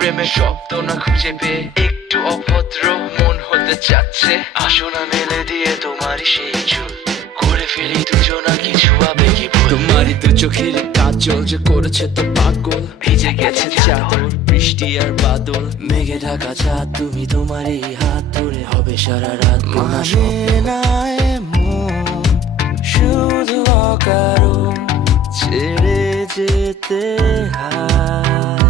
প্রেমের শব্দ না খুঁজে পেয়ে একটু অভদ্র মন হতে চাচ্ছে। আসো না মেলে দিয়ে তোমারই সেই চুল, করে ফেলি দুজনা কিছু আবেগী ভুল। তোমারই দু চোখের কাজল যে করেছে তো পাগল, ভিজে গেছে চাদর বৃষ্টি আর বাদল। মেঘে ঢাকা চাঁদ তুমি তোমারই হাত ধরে হবে সারা রাত। মানে না এমন শুধু অকারণ ছেড়ে যেতে হয়।